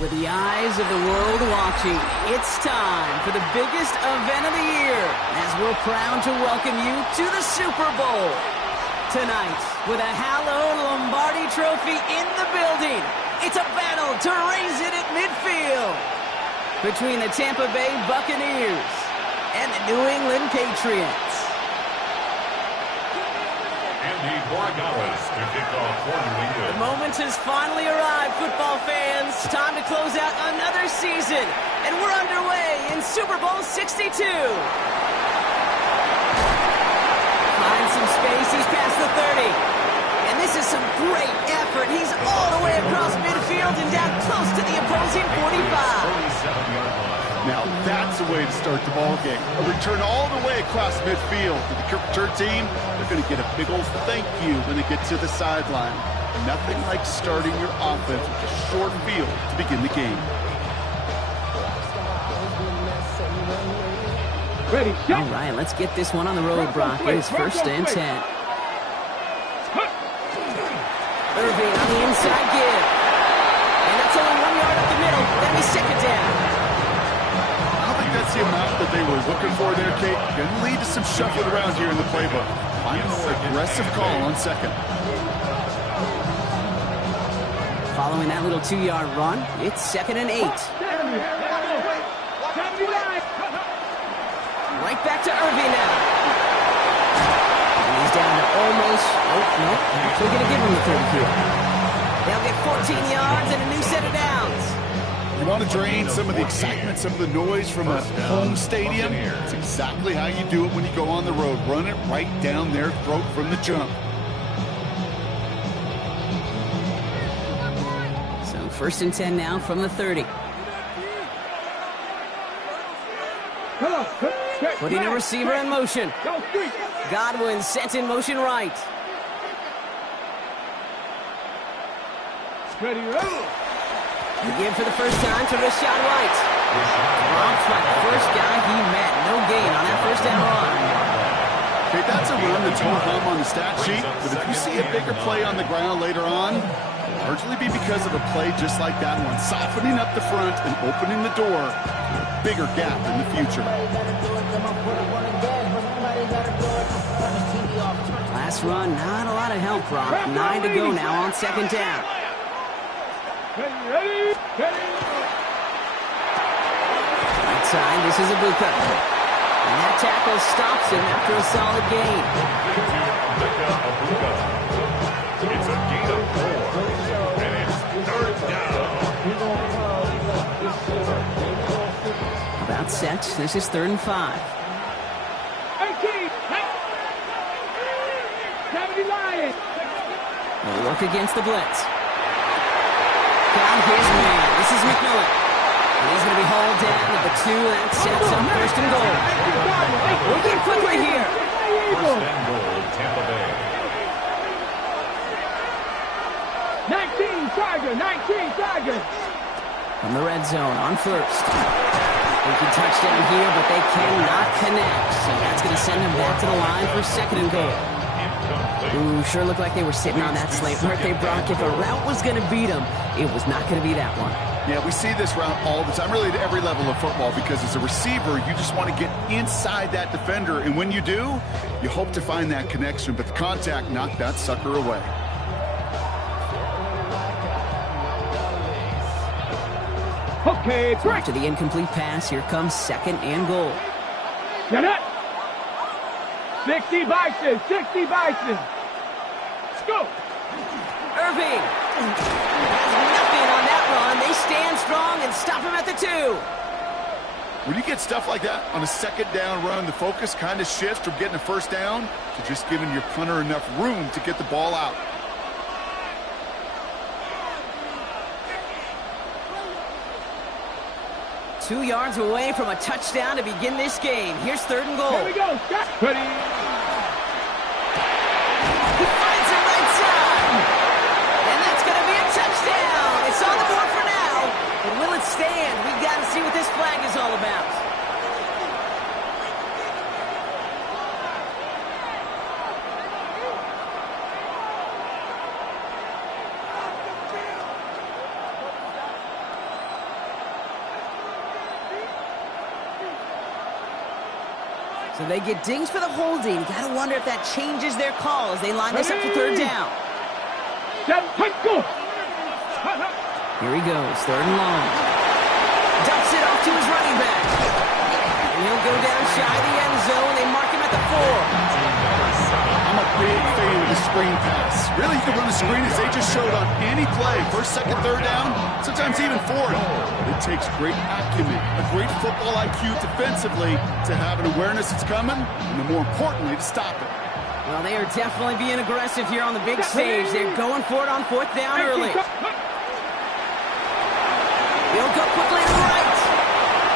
With the eyes of the world watching, it's time for the biggest event of the year as we're proud to welcome you to the Super Bowl. Tonight, with a hallowed Lombardi trophy in the building, it's a battle to raise it at midfield between the Tampa Bay Buccaneers and the New England Patriots. To kick off for New England. The moment has finally arrived, football fans. Time to close out another season, and we're underway in Super Bowl 62. Finds some space, he's past the 30. And this is some great effort. He's all the way across midfield and down close to the opposing 45. Now that's a way to start the ball game. A return all the way across midfield. For the kick return team, they're going to get a big old thank you when they get to the sideline. Nothing like starting your offense with a short field to begin the game. Ready, all right, let's get this one on the road, Brock. It is first and 10. Irving on the inside give. And that's only 1 yard up the middle. Then we second down. That's the amount that they were looking for there, Kate. Going to lead to some shuffling around here in the playbook. Find a more aggressive call on second. Following that little 2-yard run, it's 2nd and 8. Right back to Irving now. And he's down to almost, no, actually going to give him the 30 here. They'll get 14 yards and a new set of downs. You want to drain some of the excitement, some of the noise from a home stadium? It's exactly how you do it when you go on the road. Run it right down their throat from the jump. So first and 10 now from the 30. Putting a receiver in motion. Godwin sent in motion right. Ready, Again for the first time to Rashad White. Dropped by the first guy he met. No gain on that first down run. Okay, that's a run that's home hum on the stat sheet, but if you see a bigger play on the ground later on, it'll largely be because of a play just like that one, softening up the front and opening the door for a bigger gap in the future. Last run, not a lot of help, Brock. 9 to go now on second down. Ready. Right side, this is Ibuka. And that tackle stops him after a solid gain. It's a gain of 4, and it's third down. About set, this is 3rd and 5. 70 Lions. They'll look against the blitz. Down his man. This is McMillan. And he's going to be hauled down at the 2. That sets up 1st and goal. Looking quickly here. 1st and goal, Tampa Bay. 19 Tigers. From the red zone on 1st. They can touchdown here, but they cannot connect. So that's going to send them back to the line for 2nd and goal. Ooh, sure looked like they were sitting on that slate. Weren't they, Brock? If a route was going to beat them, it was not going to be that one. Yeah, we see this route all the time, really at every level of football, because as a receiver, you just want to get inside that defender, and when you do, you hope to find that connection, but the contact knocked that sucker away. Okay, it's right. After the incomplete pass, here comes 2nd and goal. Get it. 60 Bison. Let's go. Irving has nothing on that run. They stand strong and stop him at the 2. When you get stuff like that on a 2nd down run, the focus kind of shifts from getting a 1st down to just giving your punter enough room to get the ball out. Two yards away from a touchdown to begin this game. Here's 3rd and goal. Here we go. Ready. He finds it right side. And that's going to be a touchdown. It's on the board for now. But will it stand? We've got to see what this flag is all about. So they get dinged for the holding. You gotta wonder if that changes their call as they line this up for third down. Go. Here he goes, third and long. Dumps it off to his running back. And he'll go down shy of the end zone. They mark him at the 4. I'm a big fan of the screen pass. Really, you can run a screen as they just showed on any play. First, second, third down, sometimes even fourth. It takes great acumen, a great football IQ defensively to have an awareness it's coming, and then more importantly, to stop it. Well, they are definitely being aggressive here on the big stage. They're going for it on fourth down early. He'll go quickly to the right.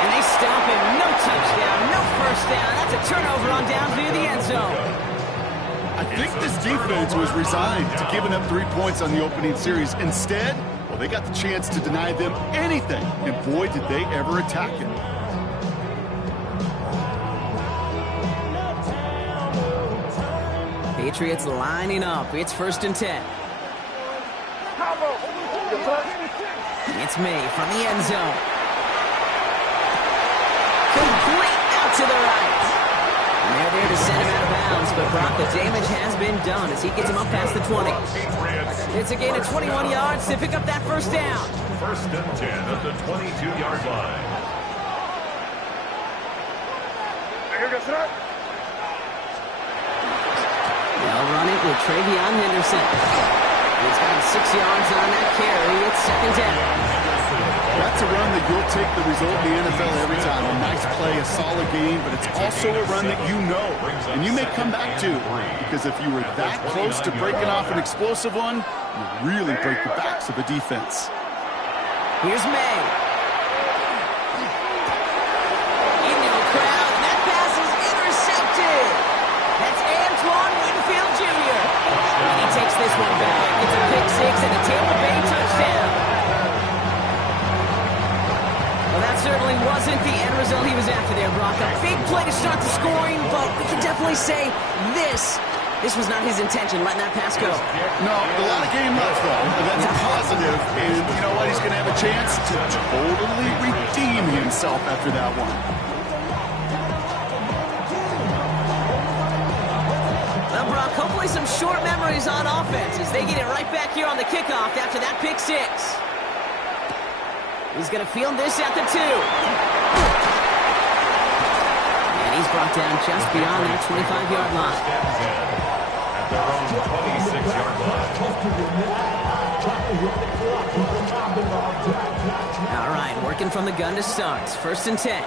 And they stop him. No touchdown, no first down. That's a turnover on downs near the end zone. I think this defense was resigned to giving up 3 points on the opening series. Instead, well, they got the chance to deny them anything, and boy, did they ever attack it. Patriots lining up. It's 1st and 10. It's May from the end zone. Complete out to the right. And they're there to send him out of bounds, but Brock, the damage has been done as he gets him up past the 20. It's a gain of 21 yards to pick up that first down. 1st and 10 at the 22-yard line. They'll run it with Travion Henderson. He's got 6 yards on that carry. It's 2nd down. That's a run that you'll take the result in the NFL every time. A nice play, a solid game, but it's also a run that you know, and you may come back to, because if you were that close to breaking off an explosive one, you really break the backs of a defense. Here's May. Into the crowd, and that pass is intercepted. That's Antoine Winfield Jr. And he takes this one back. It's a pick 6 and a Tampa Bay touchdown. Well, that certainly wasn't the end result he was after there, Brock. A big play to start the scoring, but we can definitely say this was not his intention, letting that pass go. No, a lot of game left, though. That's a positive, and you know what? He's going to have a chance to totally redeem himself after that one. Well, Brock, hopefully some short memories on offense as they get it right back here on the kickoff after that pick 6. He's going to field this at the 2. And he's brought down just beyond that 25-yard line. At their own 26-yard line. All right, working from the gun to start. 1st and 10.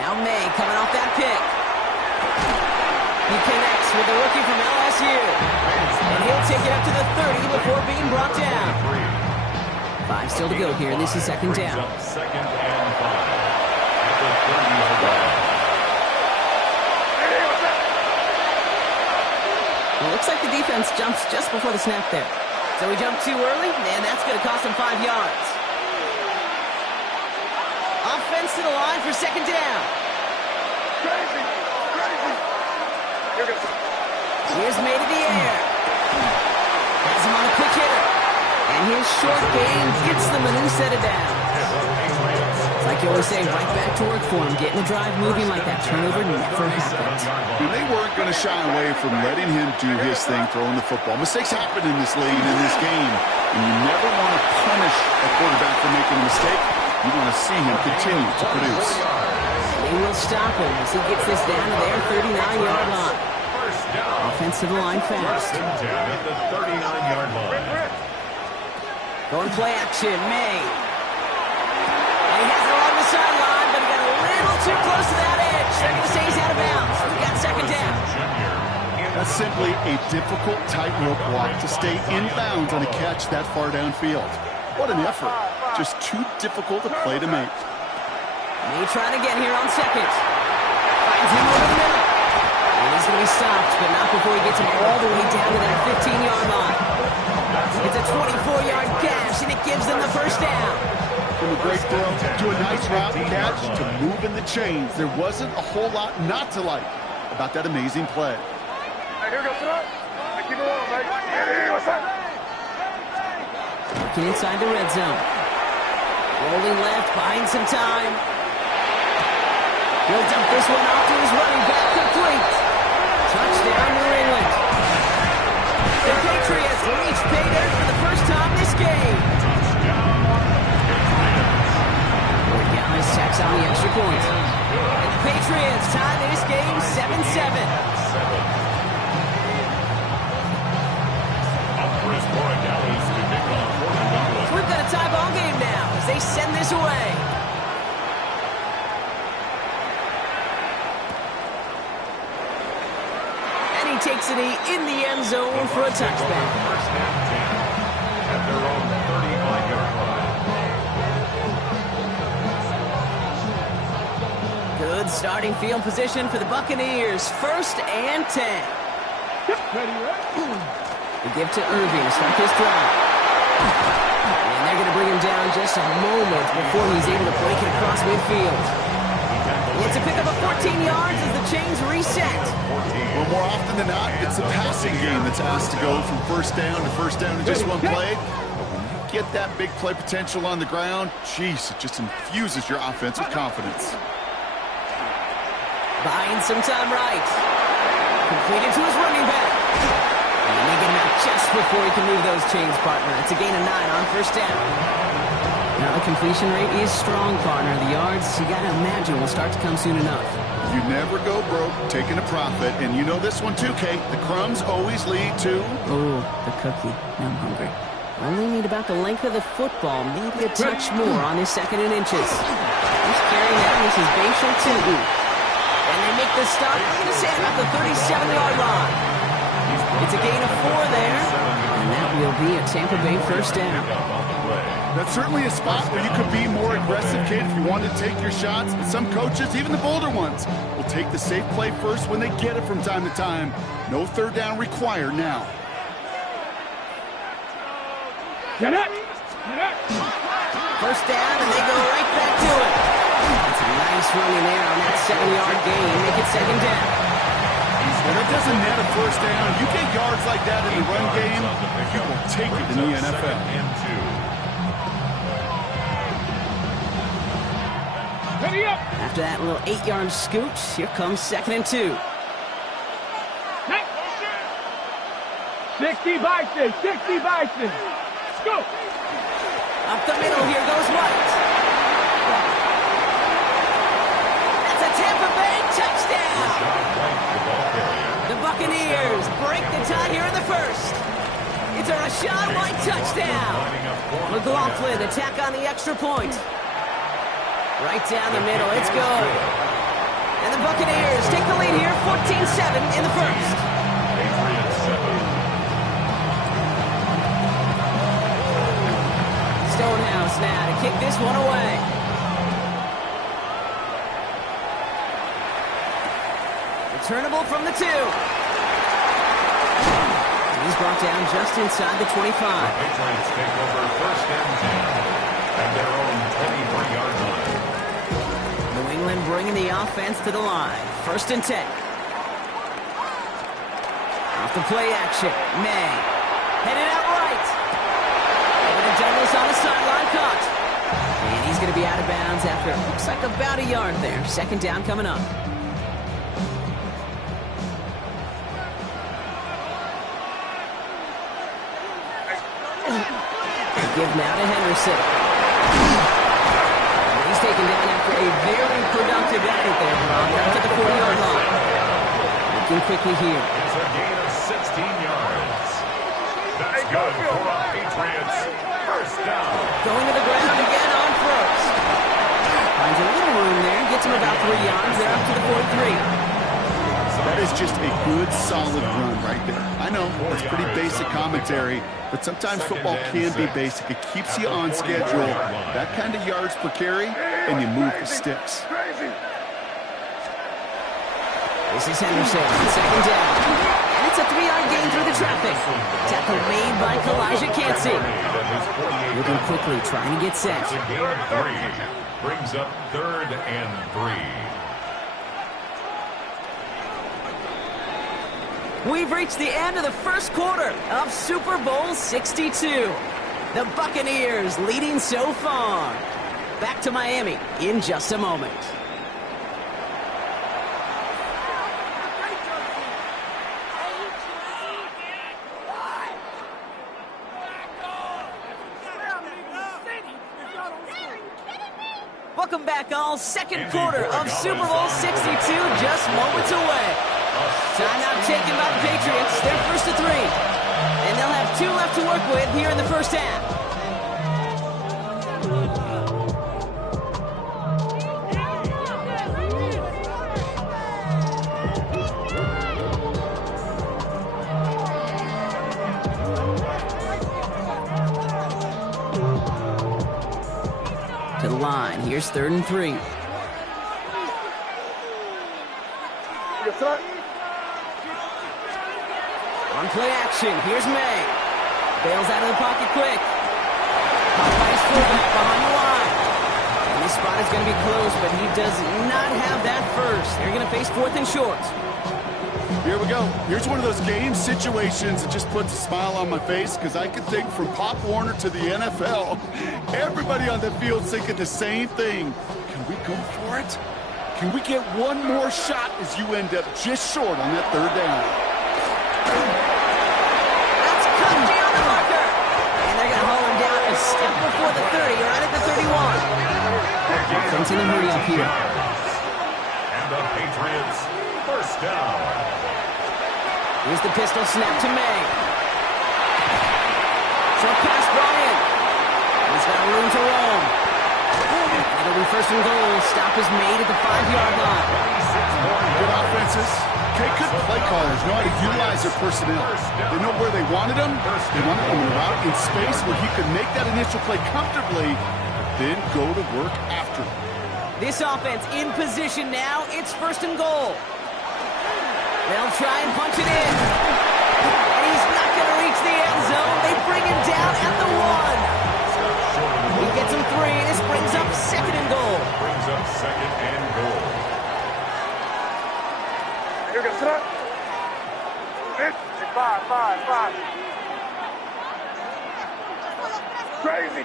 Now May coming off that pick. He connects with the rookie from LSU. And he'll take it up to the 30 before being brought down. 5 still to go here. This is 2nd down. 2nd and 5 at the 30-yard line. Well, it looks like the defense jumps just before the snap there. So he jumped too early, and that's going to cost him 5 yards. Offense to the line for 2nd down. Here's May to the air. Has him on a quick hitter. And his short game gets them a new set of downs. Like you always say, right back to work for him. Getting the drive moving like that turnover never happened. They weren't going to shy away from letting him do his thing, throwing the football. Mistakes happen in this league and in this game. And you never want to punish a quarterback for making a mistake. You want to see him continue to produce. They will stop him as he gets this down to their 39-yard line. Offensive line fast. At the 39-yard line. Going play action, May. And he has it along the sideline, but he got a little too close to that edge. They're going to say he's out of bounds. We got 2nd down. That's simply a difficult tightrope walk to stay in bounds on a catch that far downfield. What an effort. Just too difficult a play to make. May trying again here on 2nd. Finds him over the middle. And he's going to be stopped, but not before he gets him all the way down to that 15-yard line. It's a 24-yard gash, and it gives them the first down. From a great throw to a nice route catch to moving the chains. There wasn't a whole lot not to like about that amazing play. Working inside the red zone. Rolling left, buying some time. He'll dump this one off to his running back, complete. Touchdown, New England. The Patriots reach pay dirt for the first time this game. Dallas tacks on the extra point. And the Patriots tie this game 7-7. We've got a tie ball game now as they send this away. And he takes it in the end zone for a touchback. First and 10 at their own 35-yard line. Good starting field position for the Buccaneers. 1st and 10. They give to Irving to start this drive. And they're going to bring him down just a moment before he's able to break it across midfield. It's a pick up of 14 yards as the chains reset. Well, more often than not, it's a passing game that's asked to go from first down to just one play. But when you get that big play potential on the ground, geez, it just infuses your offense with confidence. Buying some time right. Completed to his running back. And they get him out just before he can move those chains, partner. It's a gain of 9 on first down. Now the completion rate is strong, partner. The yards, you got to imagine, will start to come soon enough. You never go broke taking a profit. And you know this one too, Kate. The crumbs always lead to... Oh, the cookie. Now I'm hungry. Only need about the length of the football, maybe a touch more on his 2nd and inches. He's carrying out his Bashal Tinton. And they make the stop, I'm going to say about the 37-yard line. It's a gain of 4 there, and that will be a Tampa Bay first down. That's certainly a spot where you could be more aggressive, Kate, if you wanted to take your shots. But some coaches, even the bolder ones, will take the safe play first when they get it from time to time. No 3rd down required now. Get it! First down, and they go right back to it. That's a nice run in there on that 7-yard gain. Make it 2nd down. When it doesn't net a first down, you get yards like that in the run game, you will take it in the NFL. After that little 8-yard scoot, here comes 2nd and 2. 60 Bison, 60 Bison. Let's go. Up the middle, here goes White. That's a Tampa Bay touchdown. The Buccaneers break the tie here in the 1st. It's a Rachaad White touchdown. McLaughlin attack on the extra point. Right down the middle, it's good. And the Buccaneers take the lead here, 14-7 in the 1st. Stonehouse now to kick this one away. Returnable from the 2. He's brought down just inside the 25. Patriots take over 1st and 10 at their own 23-yard line. New England bringing the offense to the line. 1st and 10. Off the play action. May. Headed out right. And Douglas on the sideline caught. And he's going to be out of bounds after it looks like about a yard there. 2nd down coming up. Give now to Henderson. He's taken down after a very productive effort there, Brock, out to the 40-yard line. Looking quickly here. It's a gain of 16 yards. That's good for the Patriots. First down. Going to the ground again on 1st. Finds a little room there. Gets him about 3 yards. They're up to the 43. That is just a good, solid run right there. I know, it's pretty basic commentary, but sometimes football can be basic. It keeps you on schedule, that kind of yards per carry, and you move the sticks. This is Henderson, 2nd down. And it's a 3-yard gain through the traffic. Tackle made by Kalijah Cansey. Moving quickly, trying to get set. It's a gain of 3. Brings up 3rd and 3. We've reached the end of the 1st quarter of Super Bowl 62. The Buccaneers leading so far. Back to Miami in just a moment. Welcome back, all. Second quarter of Super Bowl 62, just moments away. Timeout taken by the Patriots. They're first to 3. And they'll have 2 left to work with here in the first half. To the line. Here's 3rd and 3. On play action, here's May. Bails out of the pocket quick. Caught by his fullback behind the line. And this spot is going to be close, but he does not have that first. They're going to face 4th and short. Here we go. Here's one of those game situations that just puts a smile on my face because I can think from Pop Warner to the NFL. Everybody on the field's thinking the same thing. Can we go for it? Can we get one more shot as you end up just short on that 3rd down? That's cut down the marker. And they're going to haul him down a step before the 30, right at the 31. Offense in a hurry up here. And the Patriots, first down. Here's the pistol snap to May. Short pass brought in. He's got room to roam. It'll be first and goal. Stop is made at the 5-yard line. Good offenses. Okay, good play callers know how to utilize their personnel. They know where they wanted them. They wanted them out in space where he could make that initial play comfortably, then go to work after. This offense in position now. It's first and goal. They'll try and punch it in. And he's not going to reach the end zone. They bring him down at the 1. He gets him 3. This brings up 2nd and goal. Brings up 2nd and goal. Here goes it. 5. Crazy.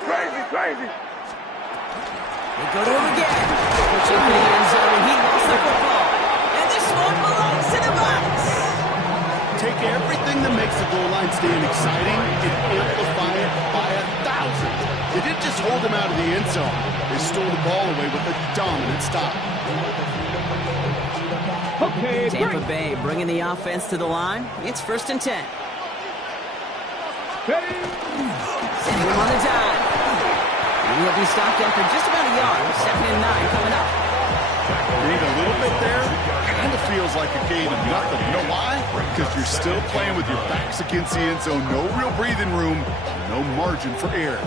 They go to him again. Pushing for the end zone. He lost the football. And this one belongs to the Bucs. Take everything that makes the goal line stand exciting and amplify it by 1,000. They didn't just hold him out of the end zone. They stole the ball away with a dominant stop. Okay, Tampa Bay bringing the offense to the line. It's 1st and 10. ready. Sending him on the dime. And he'll be stopped after just about a yard. 2nd and 9 coming up. Need a little bit there. Kind of feels like a game of nothing. You know why? Because you're still playing with your backs against the end zone. No real breathing room. No margin for error.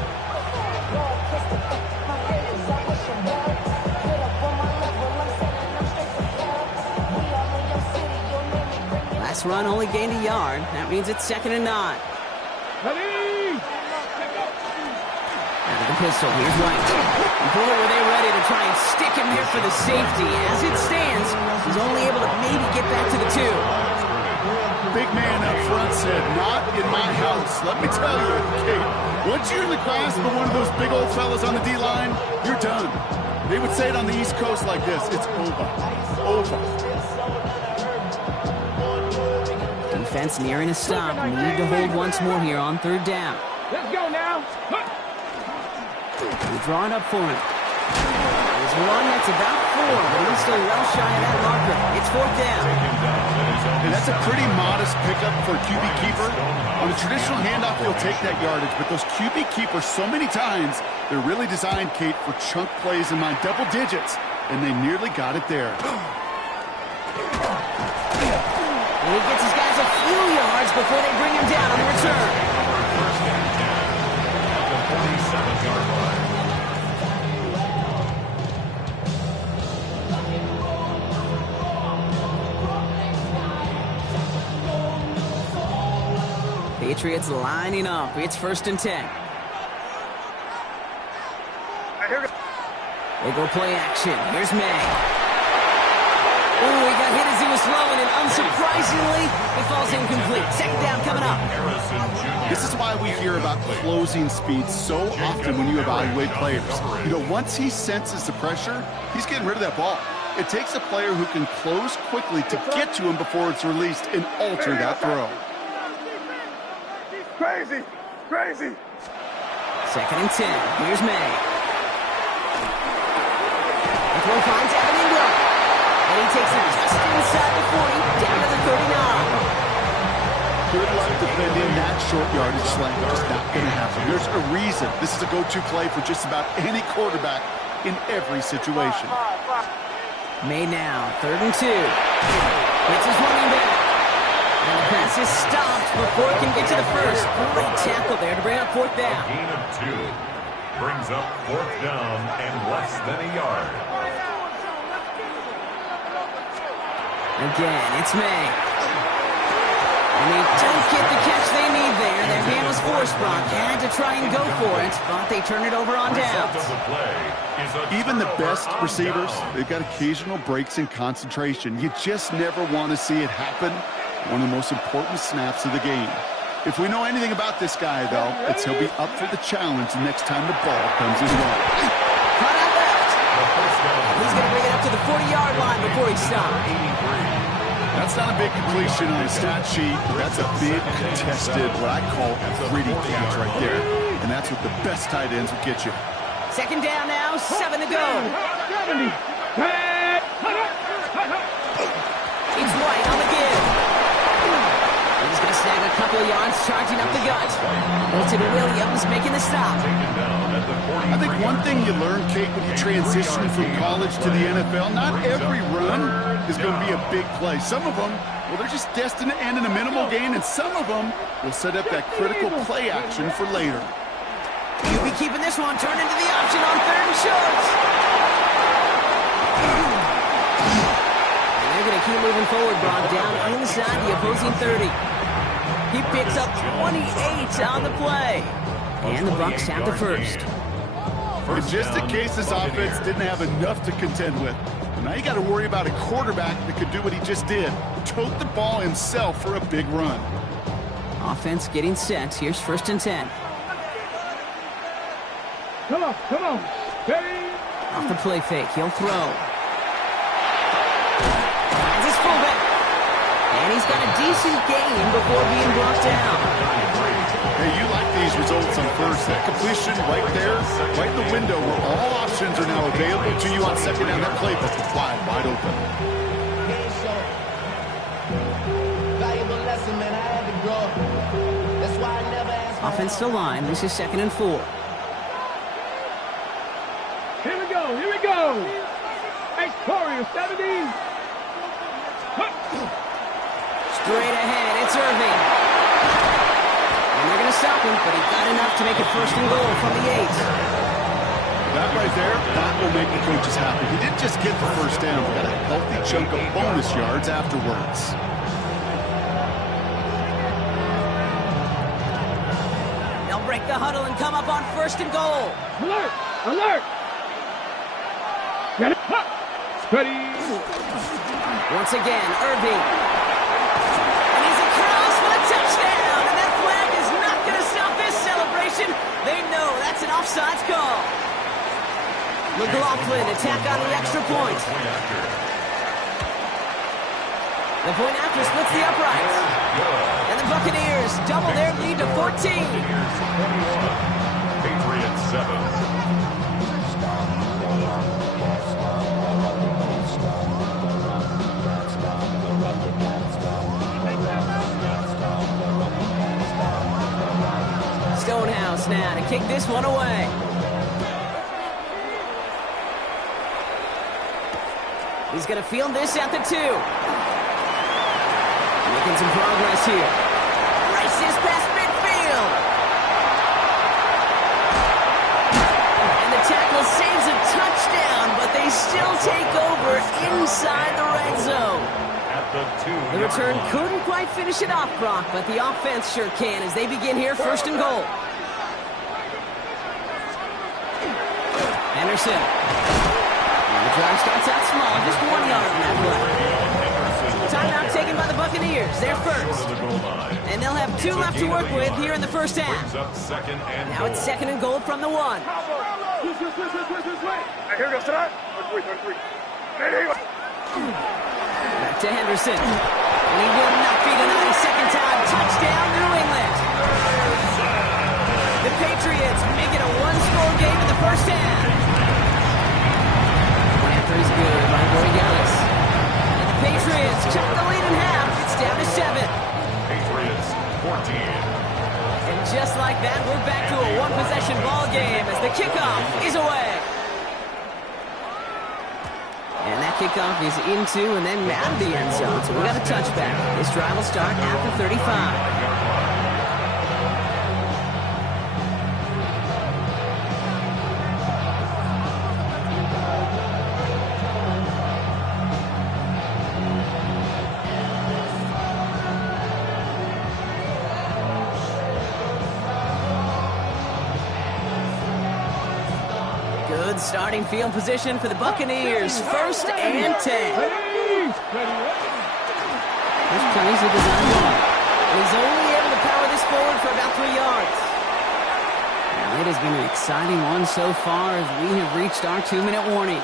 Last run only gained a yard. That means it's 2nd and 9. Ready. Out of the pistol, here's White. Boy, were they ready to try and stick him here for the safety. As it stands, he's only able to maybe get back to the 2. Big man up front said, not in my house. Let me tell you, Kate, once you're in the grasp of one of those big old fellas on the D-line, you're done. They would say it on the East Coast like this, it's over. Over. Defense nearing a stop. Need to hold once more here on 3rd down. Let's go now. We draw it up for him. There's one that's about 4, but he's still well shy of that marker. It's 4th down. And that's a pretty modest pickup for a QB keeper. On a traditional handoff, you'll take that yardage, but those QB keepers, so many times, they're really designed, Kate, for chunk plays in my double digits, and they nearly got it there. And he gets his guys a few yards before they bring him down on the return. First and 10 at the 47-yard line. Patriots lining up. It's 1st and 10. They go play action. Here's May. Oh, he got hit as he was throwing, and unsurprisingly, it falls incomplete. 2nd down coming up. This is why we hear about closing speed so often when you evaluate players. You know, once he senses the pressure, he's getting rid of that ball. It takes a player who can close quickly to get to him before it's released and alter that throw. Crazy. 2nd and 10. Here's May. throw finds Evan Ingram. And he takes it just inside the 40, down to the 39. Good luck defending that short yardage slang. Just not going to happen. There's a reason this is a go-to play for just about any quarterback in every situation. Made now, 3rd and 2. Hits his running back. And the pass is stopped before it can get to the first. Great tackle there to bring up 4th down. A gain of 2 brings up 4th down and less than a yard. Again, it's May. And they don't get the catch they need there. Their hand was forced, Brock. Had to try and go for it, but they turn it over on downs. Even the best receivers, they've got occasional breaks in concentration. You just never want to see it happen. One of the most important snaps of the game. If we know anything about this guy, though, it's he'll be up for the challenge the next time the ball comes his way. Cut out left. He's going to bring it up to the 40-yard line before he stops. That's not a big completion on the stat sheet. That's a big contested, what I call a gritty catch right there. And that's what the best tight ends will get you. 2nd down now, 7 to go. 70. It's White on the give. He's going to snag a couple of yards, charging up the gut. Milton Williams making the stop. I think one thing you learn, Kate, when you transition from college to the NFL, not every run is going to be a big play. Some of them, well, they're just destined to end in a minimal gain, and some of them will set up that critical play action for later. You'll be keeping this one turned into the option on 3rd and short. And they're going to keep moving forward, Brock, down inside the opposing 30. He picks up 28 on the play. And the Bucs have the first. In just in case this offense didn't have enough to contend with. Now you got to worry about a quarterback that could do what he just did. Tote the ball himself for a big run. Offense getting set. Here's 1st and 10. Come on. Steady. Off the play fake. He'll throw. Finds his fullback. And he's got a decent gain before being brought down. Hey, you like these results on first. That completion right there, right in the window where all options are now available to you on 2nd down. That playbook is wide open. Offensive line. This is 2nd and 4. Here we go. Victorious 70. Straight ahead, it's Irving. And they're going to stop him, but he got enough to make it 1st and goal from the 8. That right there, that will make the coaches happy. He didn't just get the 1st down, but got a healthy chunk of bonus yards afterwards. They'll break the huddle and come up on 1st and goal. Alert. Get it. Steady. Once again, Irving. And he's across for the touchdown. And that flag is not going to stop this celebration. They know that's an offsides call. McLaughlin attack on the extra point. The point after splits the uprights. And the Buccaneers double their lead to 14. Patriots 7. Stonehouse now to kick this one away. He's going to field this at the 2. Making some progress here. Races past midfield. And the tackle saves a touchdown, but they still take over inside the red zone. The return couldn't quite finish it off, Brock, but the offense sure can as they begin here 1st and goal. Henderson. And the drive starts out small, just 1 yard on that play. Timeout taken by the Buccaneers. They're first. And they'll have 2 left to work with here in the 1st half. Now it's 2nd and goal from the 1. Here goes tonight. 33. Back to Henderson. And he will not be denied a 2nd time. Touchdown, New England. The Patriots make it a 1-score game in the 1st half. pressure is good by Borealis. And the Patriots cut the lead in half. It's down to 7. Patriots 14. And just like that, we're back to a one-possession ball game as the kickoff is away. And that kickoff is into and then out of the end zone. So we got a touchback. This drive will start after 35. Good starting field position for the Buccaneers. 1st and 10. There's plays of design ball. He's only able to power this forward for about 3 yards. Now, it has been an exciting one so far as we have reached our 2-minute warning.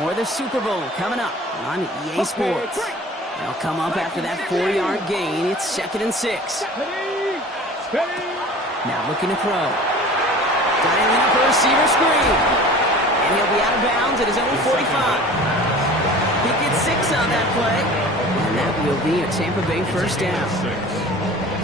More of the Super Bowl coming up on EA Sports. They'll come up after that 4-yard gain. It's 2nd and 6. Now looking to throw. Dialing up a receiver screen. And he'll be out of bounds at his own 45. He gets 6 on that play. And that will be a Tampa Bay 1st down.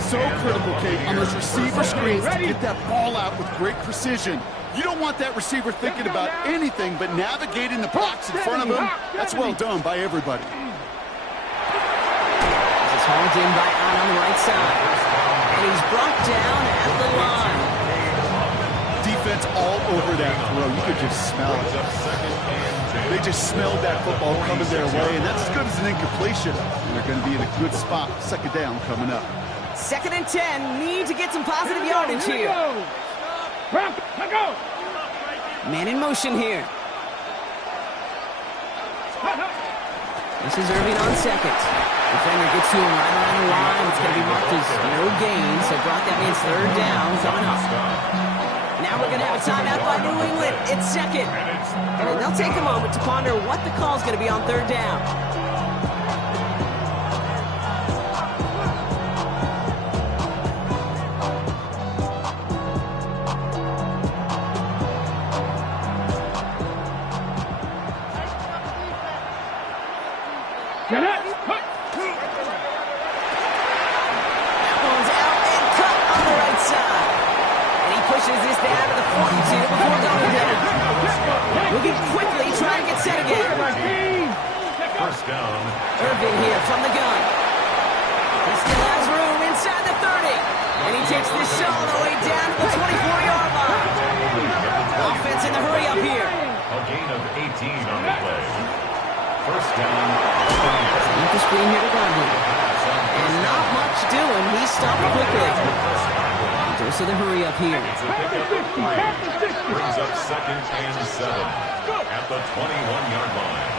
So critical, Kate, on those receiver screens to get that ball out with great precision. You don't want that receiver thinking about anything but navigating the box in front of him. That's well done by everybody. This is hauled in by Ott on the right side. And he's brought down at the line. Defense all over that throw. You could just smell it. They just smelled that football coming their way, and that's as good as an incompletion. And they're going to be in a good spot. 2nd down coming up. 2nd and 10. Need to get some positive yardage here. Man in motion here. This is Irving on 2nd. Defender gets to him right around the line. It's going to be marked as no gain, so Brock, that means 3rd down coming up. Now we're going to have a timeout by New England. It's 2nd. And they'll take a moment to ponder what the call is going to be on 3rd down. That one's out and cut on the right side. And he pushes this down to the 42 before going down. Moving quickly, trying to get set again. 1st down. Irving here from the gun. He still has room inside the 30. And he takes this shot all the way down to the 24-yard line. Offense in the hurry up here. A gain of 18 on the play. 1st down. With the screen here to Godwin. And not much doing. He stopped quickly. Dose of the hurry up here. Brings up 2nd and 7 at the 21-yard line.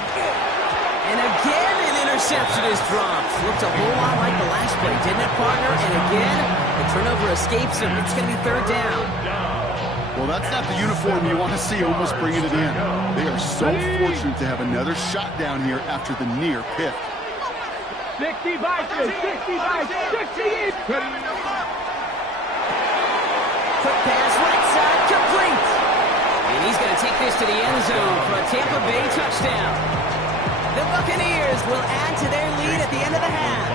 And again, an interception is dropped. Looked a whole lot like the last play, didn't it, partner? And again, the turnover escapes him. It's going to be 3rd down. Well, that's not the uniform you want to see almost bringing it in. They are so fortunate to have another shot down here after the near pick. 60 Vikings, 60 Vikings, 60. Quick pass, right side, complete. And he's going to take this to the end zone for a Tampa Bay touchdown. The Buccaneers will add to their lead at the end of the half.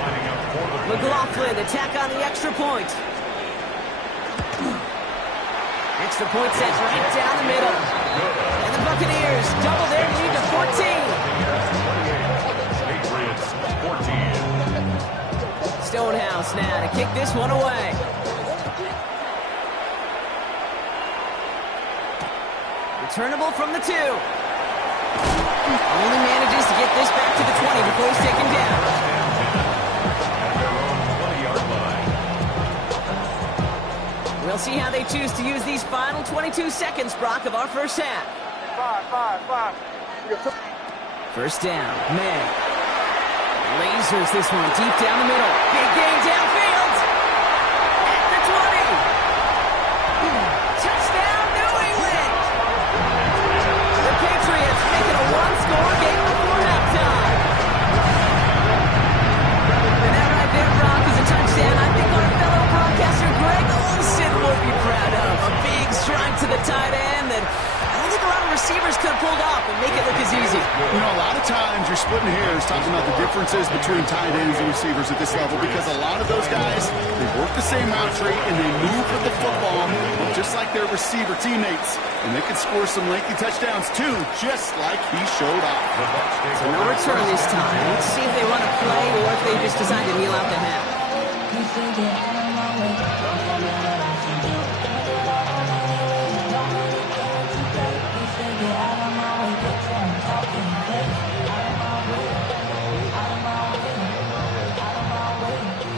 McLaughlin to tack on the extra point. Extra point set right down the middle. And the Buccaneers double their lead to 14. Patriots 14. Stonehouse now to kick this one away. Returnable from the 2. Only manages to get this back to the 20 before he's taken down. We'll see how they choose to use these final 22 seconds, Brock, of our first half. 5. 1st down, May. Lasers this one deep down the middle. Big gain downfield. At the 20. Touchdown, New England. The Patriots making a one-score game before halftime. And that right there, Brock, is a touchdown I think our fellow broadcaster Greg Olsen will be proud of. A big strike to the tight end that I don't think a lot of receivers could have pulled off and make it look as easy. difference is between tight ends and receivers at this level, because a lot of those guys, they work the same route tree and they move with the football just like their receiver teammates. And they can score some lengthy touchdowns too, just like he showed off. So no return this time. Let's see if they run a play or if they just decide to kneel out the half.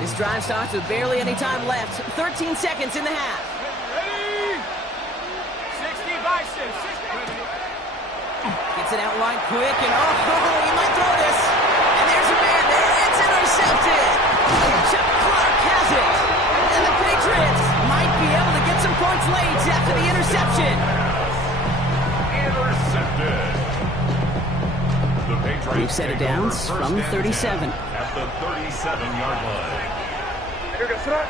This drive starts with barely any time left. 13 seconds in the half. Ready? 60 biceps. 60. Gets it out wide quick, and he might throw this. And there's a man there. It's intercepted. Chuck Clark has it. And the Patriots might be able to get some points late after the interception. Intercepted. The Patriots We've set it down from 37. At the 37-yard line. Hey, what's up?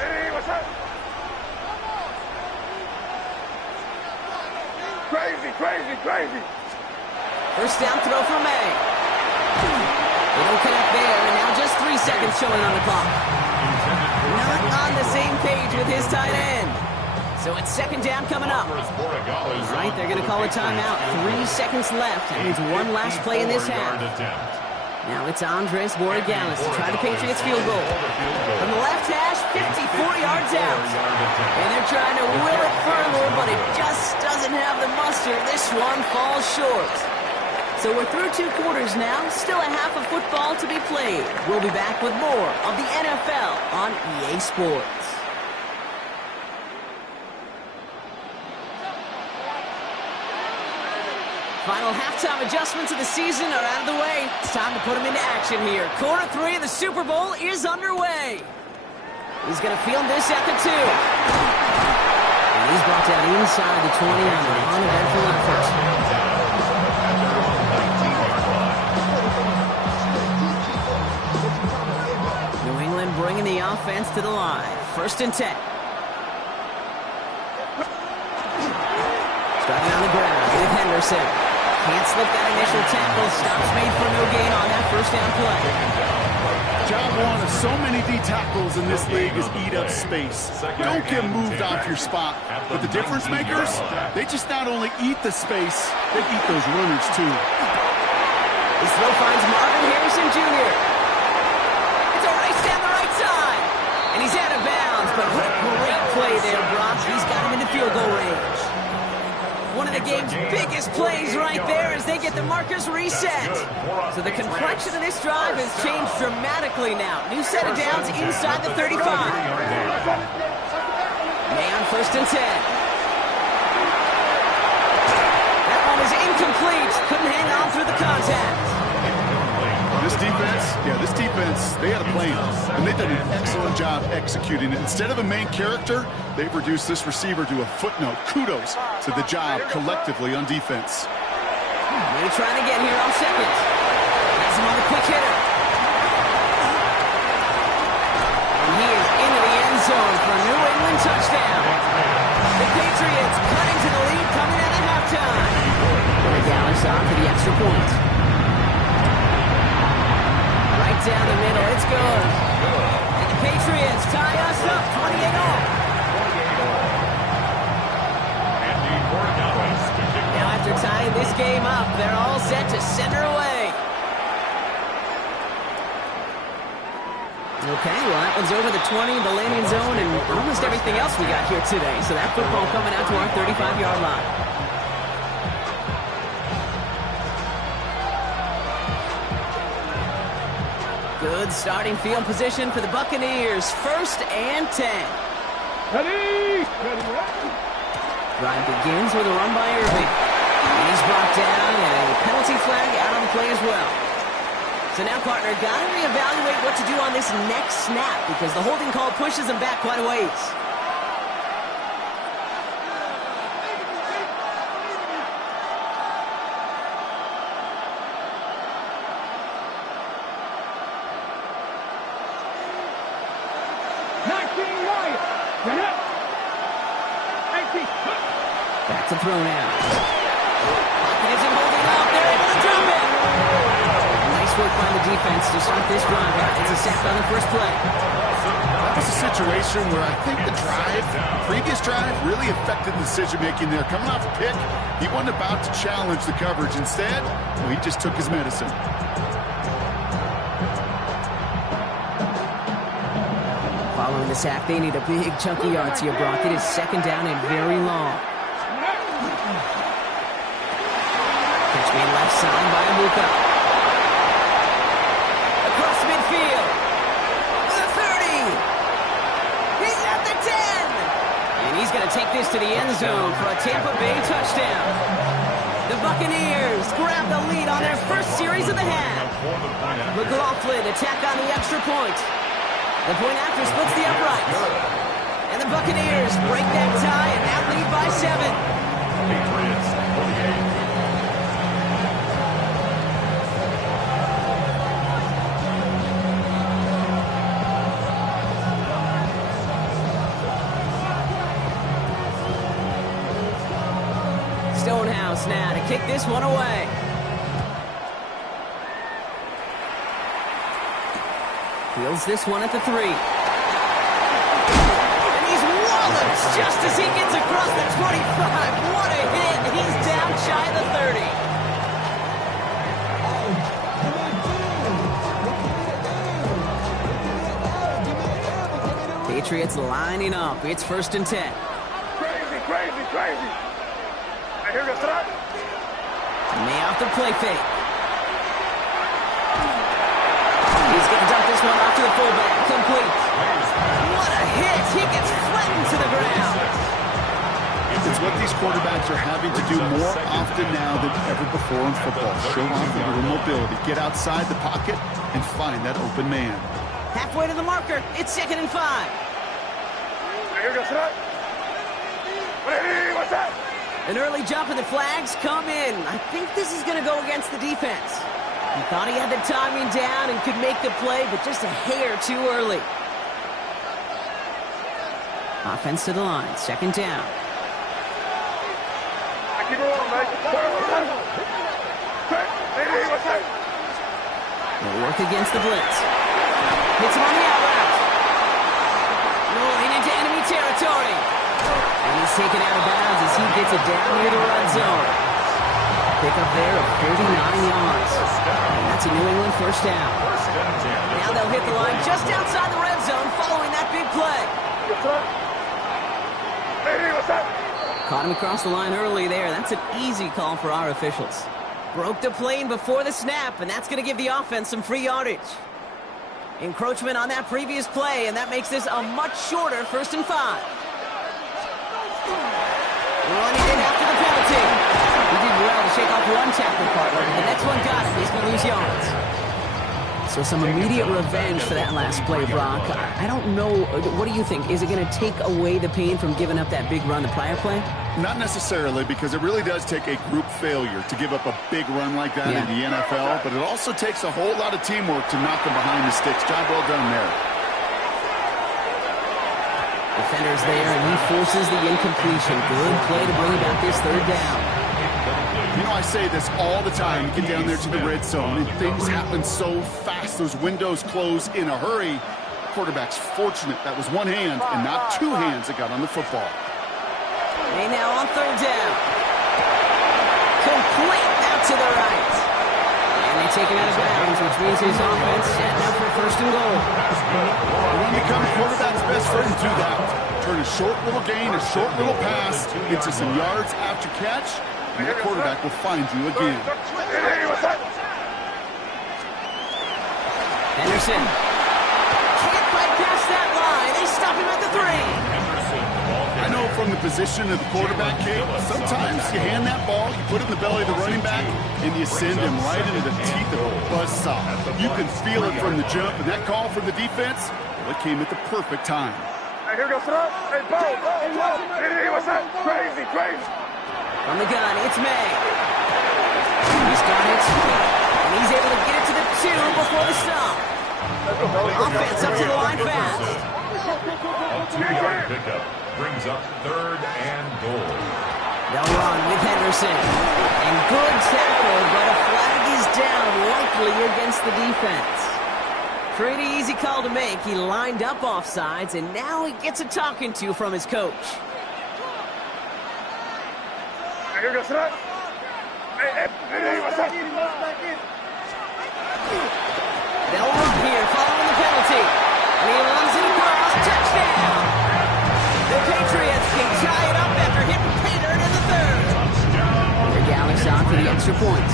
Hey, what's up? Crazy. First down throw for May. They don't connect there, and now just 3 seconds showing on the clock. Not on the same page with his tight end. So it's second down coming up. Right, they're going to call a timeout. 3 seconds left. That means one last play in this half. Now it's Andres Borregales to try the Patriots field goal. From the left hash, 54 yards out. And they're trying to will it further, but it just doesn't have the muster. This one falls short. So we're through 2 quarters now. Still a half of football to be played. We'll be back with more of the NFL on EA Sports. Final halftime adjustments of the season are out of the way. It's time to put them into action here. Quarter 3 of the Super Bowl is underway. He's going to field this at the 2. And he's brought down inside the 20 on an uneventful effort. New England bringing the offense to the line. 1st and 10. Starting on the ground with Henderson. Can't slip that initial tackle. Stops made for no gain on that first down play. Job one of so many D tackles in this league is eat up space. Don't get moved off your spot. But the difference makers, they just not only eat the space, they eat those runners too. This throw finds Marvin Harrison Jr. It's a race down the right side. And he's out of bounds. But what a great play there, Brock. He's got him into field goal range. One of the game's biggest plays right there as they get the markers reset. So the complexion of this drive has changed dramatically now. New set of downs inside the 35. May on 1st and 10. That one is incomplete. Couldn't hang on through the contact. This defense, they had a plan, and they've done an excellent job executing it. Instead of a main character, they've reduced this receiver to a footnote. Kudos to the job collectively on defense. May trying to get here on 2nd. Has him on the quick hitter. And he is into the end zone for a New England touchdown. The Patriots cutting to the lead coming out of halftime. Dallas on to the extra point. Down the middle, it's good. And the Patriots tie us up 28-all. Now after tying this game up, they're all set to send her away. Okay, well that one's over the 20, the landing zone, and almost everything else we got here today. So that football coming out to our 35-yard line. Good starting field position for the Buccaneers. 1st and 10. Ready? Drive begins with a run by Irving. He's brought down, and a penalty flag out on the play as well. So now, partner, got to reevaluate what to do on this next snap because the holding call pushes him back quite a ways. Back to throw now. Isn't holding up. They're able to drop it. Nice Nice work by the defense to start this drive out. It's a sack on the first play. That was a situation where I think the previous drive, really affected the decision-making there. Coming off a pick, he wasn't about to challenge the coverage. Instead, well, he just took his medicine. Following the sack, they need a big chunky yards here, Brock. It is second down and very long. Pitch made left side by Luka. Across midfield. The 30. He's at the 10. And he's going to take this to the end zone for a Tampa Bay touchdown. The Buccaneers grab the lead on their first series of the half. McLaughlin attack on the extra point. The point after splits the uprights. And the Buccaneers break that tie and now lead by 7. Patriots 48. Stonehouse now to kick this one away. Fields this one at the 3. And he's walloped just as he gets across the 25. What a hit. He's down shy of the 30. Patriots lining up. It's 1st and 10. Crazy. I hear you, sir. May off the play fake. He's going to dump this one off to the fullback. Complete. What a hit. He gets flattened to the ground. It's what these quarterbacks are having to do more often now than ever before in football. Show off their mobility. Get outside the pocket and find that open man. Halfway to the marker. It's 2nd and 5. I hear you, sir. What's that? An early jump and the flags come in. I think this is going to go against the defense. He thought he had the timing down and could make the play, but just a hair too early. Offense to the line. 2nd down. I keep it on, mate. They'll work against the blitz. Hits him on the out route. Rolling into enemy territory. And he's taken out of bounds as he gets it down near the red zone. Pick up there of 39 yards. And that's a New England 1st down. Now they'll hit the line just outside the red zone following that big play. Caught him across the line early there. That's an easy call for our officials. Broke the plane before the snap, and that's going to give the offense some free yardage. Encroachment on that previous play, and that makes this a much shorter 1st and 5. Running in after the penalty. He did well to shake off one tackle partner, but the next one got him. He's going to lose yards. So some immediate revenge for that last play, Brock. I don't know. What do you think? Is it going to take away the pain from giving up that big run the prior play? Not necessarily, because it really does take a group failure to give up a big run like that in the NFL, but it also takes a whole lot of teamwork to knock them behind the sticks. Job well done there. Defenders there, and he forces the incompletion. Good play to bring about this 3rd down. You know, I say this all the time. You get down there to the red zone, and things happen so fast. Those windows close in a hurry. Quarterback's fortunate that was one hand and not two hands that got on the football. They now on 3rd down. Complete out to the right. And they take him out of bounds, which means his offense setting up for 1st and goal. You want to become quarterback's best friend, do that. Turn a short little gain, a short little pass into some yards after catch, and that quarterback will find you again. Henderson can't quite pass that line. They stop him at the 3. I know from the position of the quarterback, Kate, sometimes you hand that ball, you put it in the belly of the running back, and you send him right into the teeth of a buzzsaw. You can feel it from the jump, and that call from the defense, well, it came at the perfect time. Hey, here goes up. Hey, Bo. Hey, what's that? Crazy. From the gun, it's May. He's got it, and he's able to get it to the 2 before the stop. Offense up to the line fast. A 2-yard pickup brings up 3rd and goal. They'll run with Henderson. And good tackle, but a flag is down, likely against the defense. Pretty easy call to make. He lined up offsides, and now he gets a talking to from his coach. They'll run here, following the penalty. And he runs it across. Touchdown! The Patriots can tie it up after hitting pay dirt in the third. They're Gallus on for the extra point.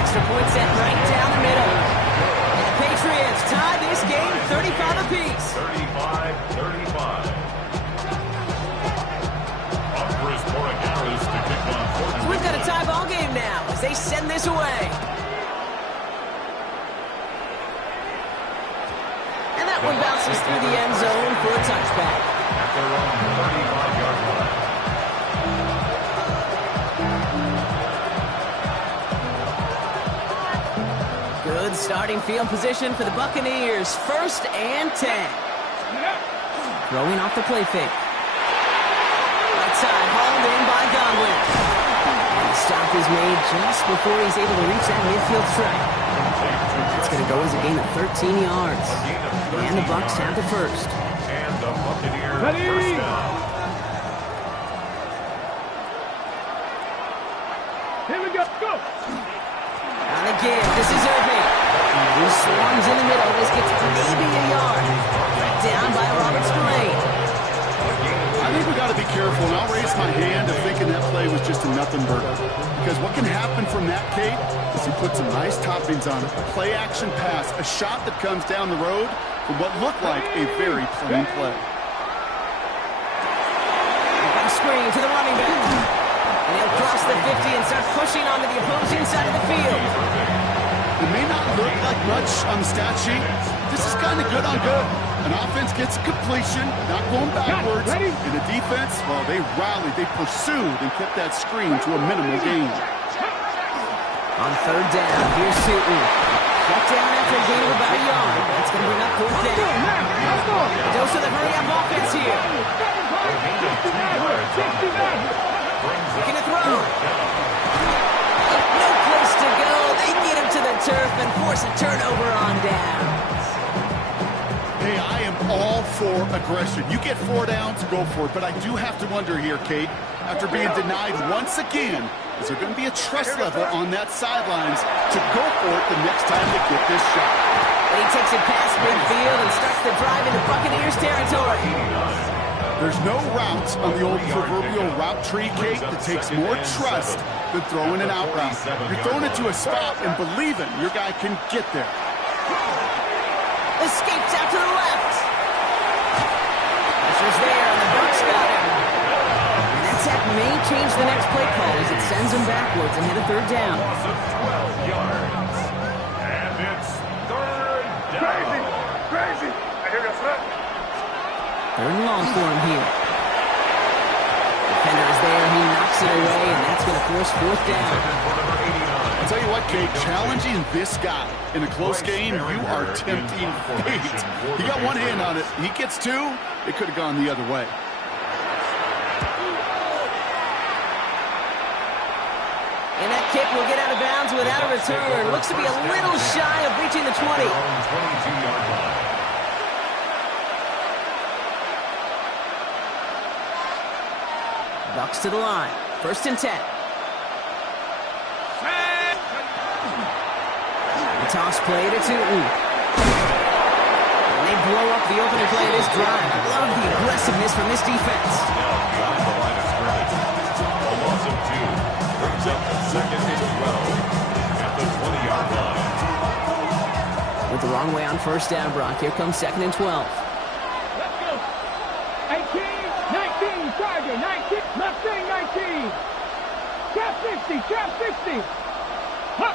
Extra point set right down the middle. And the Patriots tie this game 35 apiece. 35-35. Up for his Gallus to kick on. So we've got a tie ball game now as they send this away. And that one bounces through the end zone for a touchback. At their own 35-yard line. Good starting field position for the Buccaneers. 1st and 10. Throwing off the play fake. Right side, hauled in by Godwin. And the stop is made just before he's able to reach that midfield strike. It's going to go as a gain of 13 yards. And the Bucs have the first. And the Buccaneers first down. Here we go. Go. And again, this is Irving. He swarms in the middle. This gets maybe a yard. Down by Robert Spillane. I think we got to be careful, and I'll raise my hand of thinking that play was just a nothing burger. Because what can happen from that, Kate, is he puts some nice toppings on it. A play-action pass, a shot that comes down the road from what looked like a very plain play. Back screen to the running back. And he'll cross the 50 and start pushing onto the opposing side of the field. It may not look like much on the stat sheet. This is kind of good on good. An offense gets a completion, not going backwards. And the defense, well, they rallied, they pursued, and kept that screen to a minimal gain. On 3rd down, here's Sutton. Shut down after a gain of about a yard. That's going to bring up 4th down. Dose of the hurry-up offense here. Looking to throw. No place to go. They get him to the turf and force a turnover on downs. Hey, I am all for aggression. You get 4 downs, go for it. But I do have to wonder here, Kate, after being denied once again, is there going to be a trust level on that sidelines to go for it the next time they get this shot? And he takes it past midfield and starts the drive into Buccaneers territory. There's no route on the old proverbial route tree, Kate, that takes more trust than throwing an out route. You're throwing it to a spot and believing your guy can get there. Escapes out to the left. Pressure's there, and the Bucs got him. And that sack may change the next play call as it sends him backwards ahead of 3rd down. 12 yards. And it's 3rd down. Crazy. I hear you, sir. 3rd and long for him here. Defender is there. He knocks it away, and that's going to force 4th down. I'll tell you what, Kate, challenging this guy in a close game, you are tempting fate. He got one hand on it. He gets 2. It could have gone the other way. And that kick will get out of bounds without a return. Looks to be a little shy of reaching the 20. 22-yard line. Bucs to the line. 1st and 10. The toss play to Tootin. And they blow up the opening play of this drive. I love the aggressiveness from this defense. Behind the line of scrimmage. A loss of 2. Brings up 2nd and 12. At the 20-yard line. Went the wrong way on 1st down, Brock. Here comes 2nd and 12. Let's go. 18, 19, Tiger, 19, Mustang 19. Trap 60, trap 60. Huh.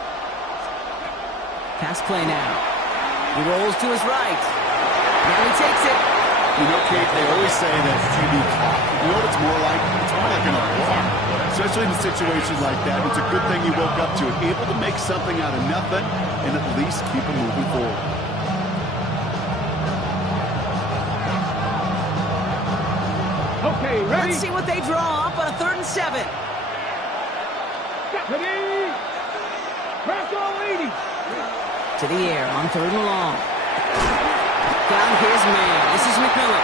Pass play now. He rolls to his right. Now he takes it. You know, Kate, they always say that QB clock. You know what it's more like? It's more like an alarm. Especially in a situation like that. It's a good thing you woke up to it. Able to make something out of nothing and at least keep it moving forward. Okay, Okay, ready? Let's see what they draw up on a 3rd and 7. Ready? Press all 80. To the air on 3rd and long. Down his man. This is McMillan.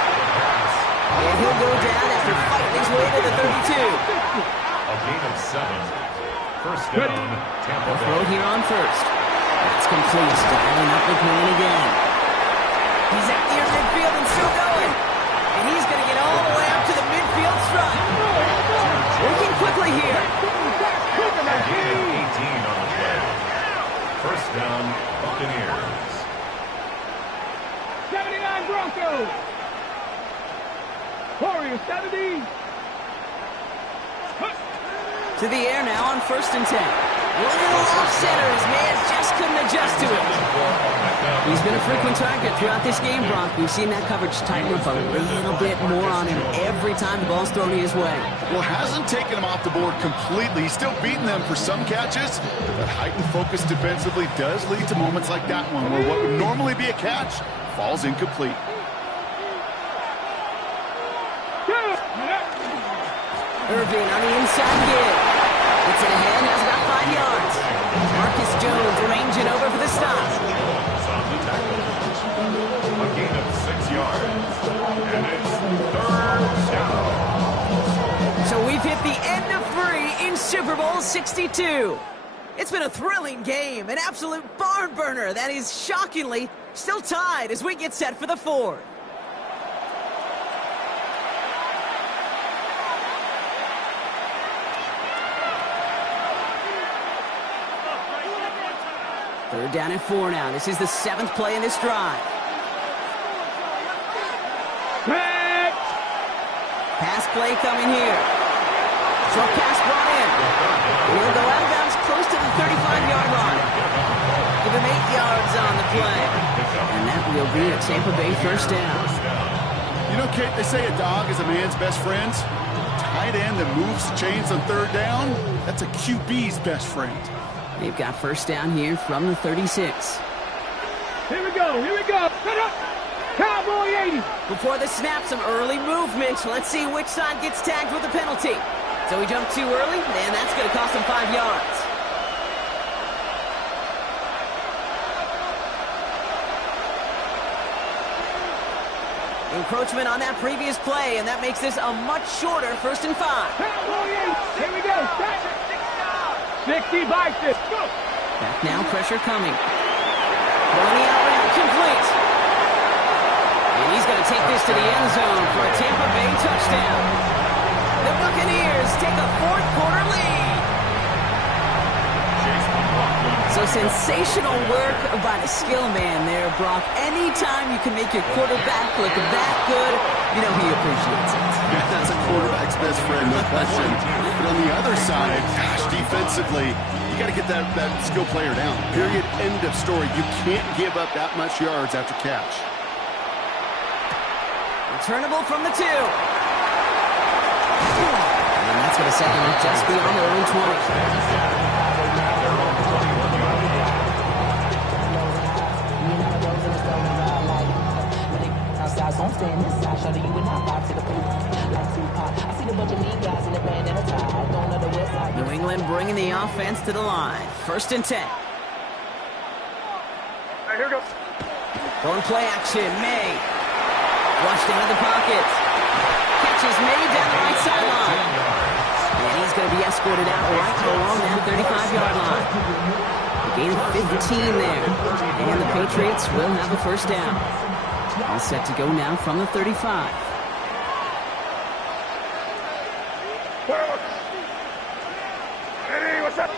And he'll go down after fighting his way to the 32. A gain of 7. First down, Tampa Bay. Throw here on 1st. That's complete. Dialing up McMillan again. He's at near midfield and still going. And he's going to get all the way up to the midfield stripe. Working quickly here. A gain of 18 on the play. First down, Buccaneers. 79 Broncos. Warriors 70. To the air now on 1st and 10. Running off center. His man just couldn't adjust to it. He's been a frequent target throughout this game, Brock. We've seen that coverage tighten up a little bit more on him every time the ball's thrown his way. Well, hasn't taken him off the board completely. He's still beating them for some catches, but heightened focus defensively does lead to moments like that one where what would normally be a catch falls incomplete. Irving on the inside gig. Gets it ahead, has about 5 yards. Marcus Jones ranging over for the stop. On the tackle. A gain of 6 yards. And it's 3rd down. So we've hit the end of 3 in Super Bowl 62. It's been a thrilling game, an absolute barn burner that is shockingly still tied as we get set for the 4th. Third down and 4 now. This is the 7th play in this drive. Pass play coming here. Short pass brought in. He'll go out of bounds close to the 35-yard line. Give him 8 yards on the play. And that will be a Tampa Bay first down. You know, Kate, they say a dog is a man's best friend. Tight end that moves chains on 3rd down, that's a QB's best friend. They've got first down here from the 36. Here we go. Set up. Cowboy 80. Before the snap, some early movement. Let's see which side gets tagged with a penalty. So he jumped too early, and that's going to cost him 5 yards. Encroachment on that previous play, and that makes this a much shorter 1st and 5. Cowboy 80. Here we go. 60 bites it. Go. Back now, pressure coming. Throwing the out route, complete. And he's going to take this to the end zone for a Tampa Bay touchdown. The Buccaneers take a 4th quarter lead. So sensational work by the skill man there, Brock. Anytime you can make your quarterback look that good, you know he appreciates it. That's a quarterback's best friend, no question. But on the other side, gosh, defensively, you got to get that skill player down. Period, end of story. You can't give up that much yards after catch. Returnable from the 2. And that's going to set them just beyond their own 20. New England bringing the offense to the line. 1st and 10. Here we go. Going play action. May. Rushed into the pocket. Catches May down the right sideline. And he's going to be escorted out right along that 35-yard line. A gain of 15 there. And the Patriots will have the first down. All set to go now from the 35. Ready, what's up?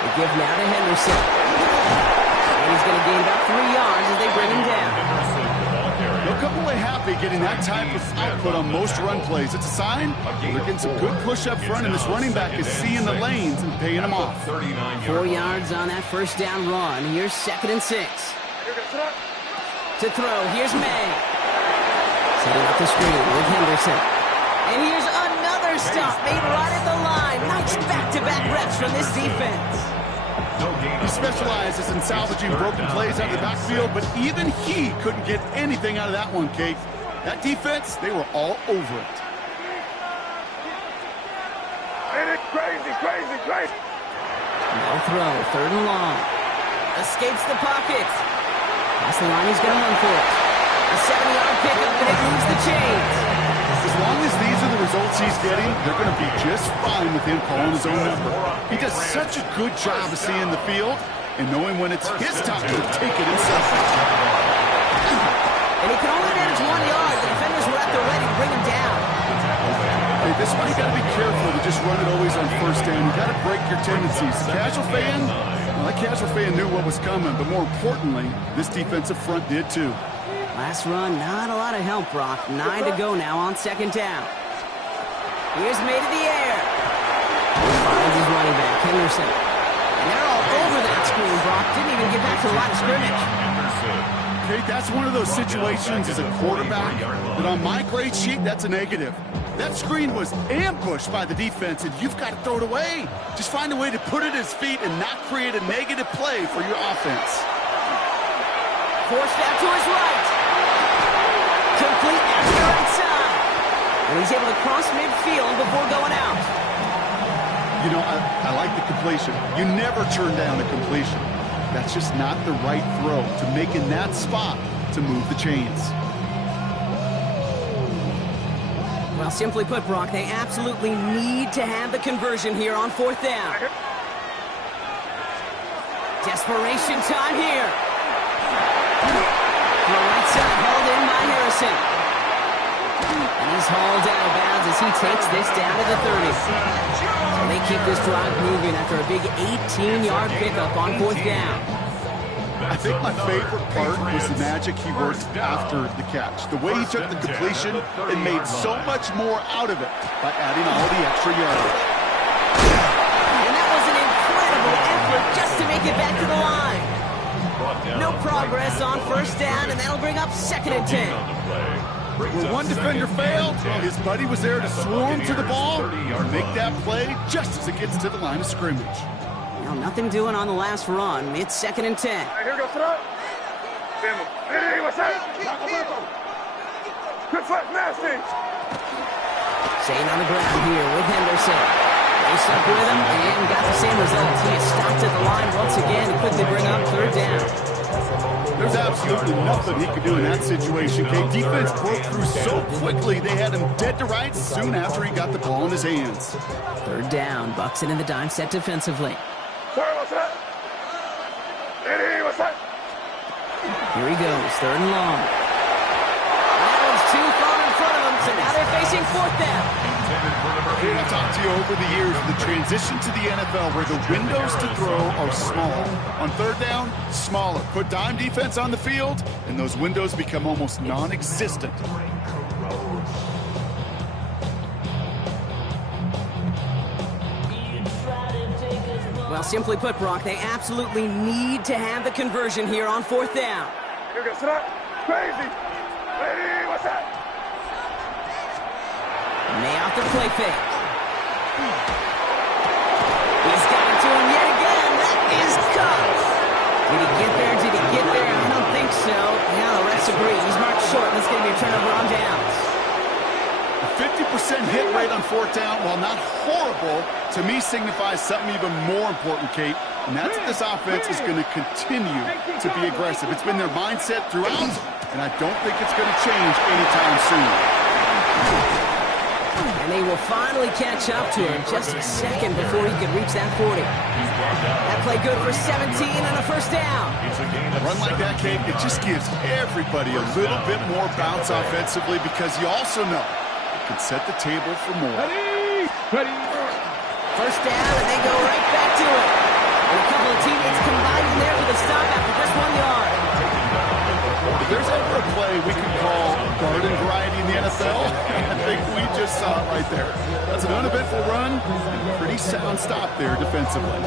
They give now to Henderson. And he's going to gain about 3 yards as they bring him down. They'll come away happy getting that type of output on most run plays. It's a sign they're getting some good push up front, and this running back is seeing the lanes and paying them off. 4 yards on that first down run. Here's 2nd and 6. To throw, here's May. Setting up the screen with Henderson. And here's another stop made right at the line. Nice back-to-back reps from this defense. He specializes in salvaging broken plays out of the backfield, but even he couldn't get anything out of that one, Kate. That defense, they were all over it. Crazy, crazy, crazy. No throw, 3rd and long. Escapes the pocket. Across the line, he's going to run for it. A 7-yard pickup, and it moves the chains. As long as these are the results he's getting, they're going to be just fine with him calling his own number. He does such a good job of seeing the field and knowing when it's his time to take it himself. And he can only manage 1 yard. The defenders were at the ready to bring him down. Hey, this one you got to be careful to just run it always on 1st down. You got to break your tendencies. The casual fan, well, that casual fan knew what was coming, but more importantly, this defensive front did too. Last run, not a lot of help, Brock. 9 to go now on 2nd down. Here's made to the air. Finds his running back, Henderson. And they're all over that screen, Brock. Didn't even get back to the line of scrimmage. Okay, that's one of those situations as a quarterback that on my grade sheet, that's a negative. That screen was ambushed by the defense, and you've got to throw it away. Just find a way to put it at his feet and not create a negative play for your offense. Forced out to his right. Complete after the right side. And he's able to cross midfield before going out. You know, I like the completion. You never turn down a completion. That's just not the right throw to make in that spot to move the chains. Well, simply put, Brock, they absolutely need to have the conversion here on 4th down. Desperation time here. The right side held in by Harrison. And he's hauled out of bounds as he takes this down to the 30. So they keep this drive moving after a big 18-yard pickup on 4th down. I think my favorite part was the magic he worked after the catch. The way he took the completion and made so much more out of it by adding all the extra yardage. And that was an incredible effort just to make it back to the line. No progress on 1st down, and that'll bring up 2nd and 10. Where one defender failed, his buddy was there to swarm to the ball and make that play just as it gets to the line of scrimmage. Well, nothing doing on the last run. It's 2nd and 10. Here goes Trot. Hey, what's that? Good foot, nasty. Staying on the ground here with Henderson. They stuck with him and got the same results. He is stopped at the line once again to quickly bring up 3rd down. There's absolutely nothing he could do in that situation, Kate. Defense broke through so quickly, they had him dead to rights soon after he got the ball in his hands. 3rd down, Bucs in the dime set defensively. What's that? Hey, what's that? Here he goes, 3rd and long. That one's too far in front of him, so now they're facing 4th down. I've talked to you over the years, the transition to the NFL where the windows to throw are smaller. On 3rd down, smaller. Put dime defense on the field, and those windows become almost non-existent. Well, simply put, Brock, they absolutely need to have the conversion here on 4th down. Here goes Trot. Crazy. Hey, what's that? May out the play fake. He's got it to him yet again. That is caught. Did he get there? Did he get there? I don't think so. Yeah, the refs agree. He's marked short, and it's going to be a turnover on downs. A 50% hit rate on 4th down, while not horrible, to me signifies something even more important, Kate, and that's that this offense is going to continue to be aggressive. It's been their mindset throughout, and I don't think it's going to change anytime soon. And they will finally catch up to him just a second before he could reach that 40. That play good for 17 and a 1st down. A run like that, Kate, it just gives everybody a little bit more bounce offensively because you also know it can set the table for more. Ready? 1st down, and they go right back to it. And a couple of teammates combining there for the stop after just 1 yard. If there's ever a play we can call garden variety in the NFL, I think we just saw it right there. That's an uneventful run and a pretty sound stop there defensively.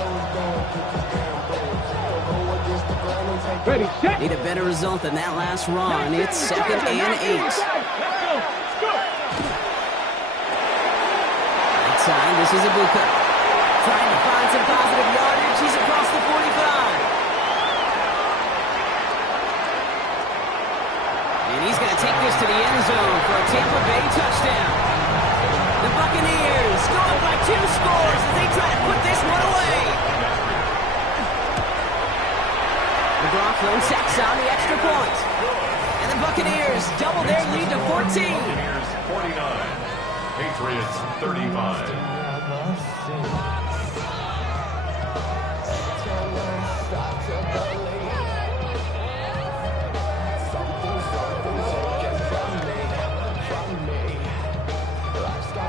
Ready, set. Need a better result than that last run. It's 2nd and 8. Outside, this is Ibuka. Trying to find some positive yardage. He's across the 45. And he's going to take this to the end zone. Lone sacks on the extra point. And the Buccaneers double their lead to 14. Buccaneers 49, Patriots 35.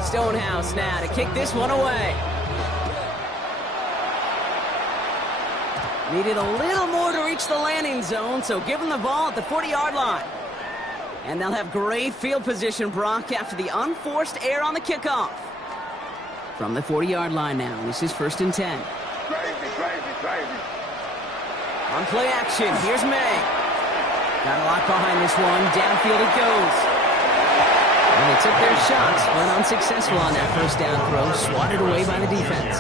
Stonehouse now to kick this one away. Needed a little more to reach the landing zone, so give them the ball at the 40-yard line. And they'll have great field position, Brock, after the unforced error on the kickoff. From the 40-yard line now, this is 1st and 10. Crazy. On play action, here's May. Got a lot behind this one. Downfield it goes. And they took their shots, went unsuccessful on that first down throw, swatted away by the defense.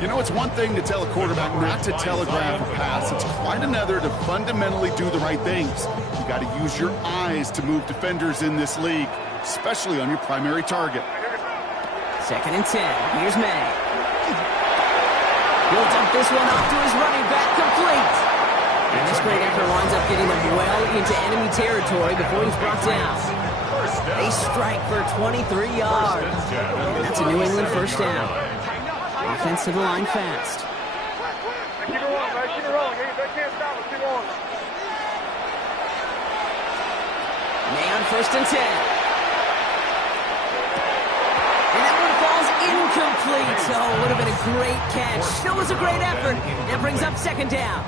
You know, it's one thing to tell a quarterback not to telegraph a pass. It's quite another to fundamentally do the right things. You got to use your eyes to move defenders in this league, especially on your primary target. 2nd and 10. Here's May. He'll dump this one off to his running back, complete. And this great effort winds up getting them well into enemy territory before he's brought down. They strike for 23 yards. And that's a New England first down. Offense to the line fast. Keep it rolling, man. Keep it rolling. They can't stop us. Keep rolling. May on 1st and 10. And that one falls incomplete. Oh, would have been a great catch. Still was a great effort. That brings up 2nd down.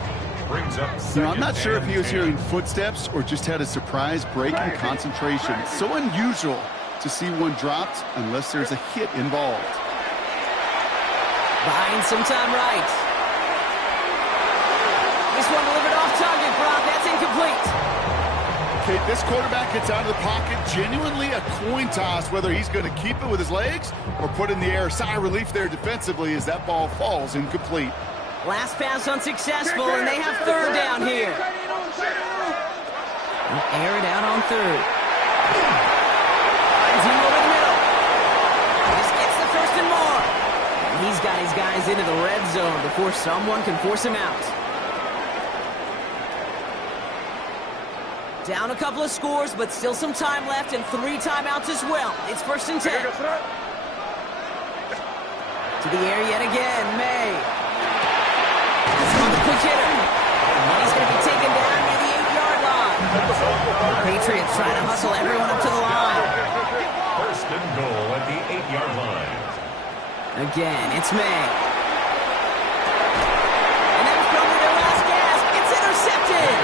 You know, I'm not sure if he was hearing footsteps or just had a surprise break in concentration. It's so unusual to see one dropped unless there's a hit involved. Buying some time right. This one delivered off target, Brock. That's incomplete. Okay, this quarterback gets out of the pocket. Genuinely a coin toss whether he's going to keep it with his legs or put in the air. Sigh of relief there defensively as that ball falls incomplete. Last pass unsuccessful, and they have 3rd down here. Air it out on 3rd. Finds him over the middle. This gets the 1st and more. And he's got his guys into the red zone before someone can force him out. Down a couple of scores, but still some time left and 3 timeouts as well. It's 1st and 10. To the air yet again, May. On the quick hitter. And he's going to be taken down near the 8-yard line. Patriots trying to hustle everyone up to the line. 1st and goal at the 8-yard line. Again, it's May. And then from their last gasp, it's intercepted.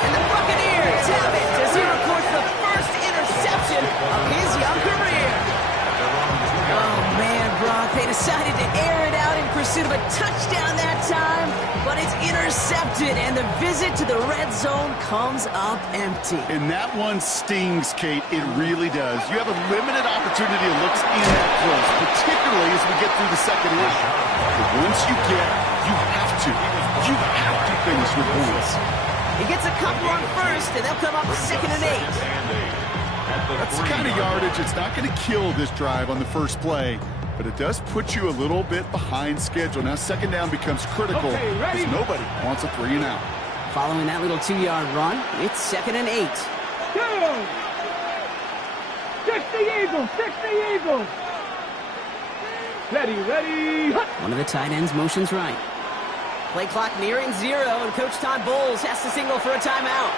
And the Buccaneers have it as he records the first interception of his young career. Oh, man, Brock, they decided to air it out in pursuit of a touchdown that time, but it's intercepted, and the visit to the red zone comes up empty. And that one stings, Kate. It really does. You have a limited opportunity to look in that close, particularly as we get through the 2nd inning. But once you have to finish with points. He gets a couple on 1st, and they'll come up 2nd and 8. That's the kind of yardage. It's not going to kill this drive on the first play, but it does put you a little bit behind schedule. Now 2nd down becomes critical because nobody wants a 3 and out. Following that little 2-yard run, it's 2nd and 8. 60 Eagles. Ready. One of the tight ends motions right. Play clock nearing 0, and Coach Todd Bowles has to signal for a timeout.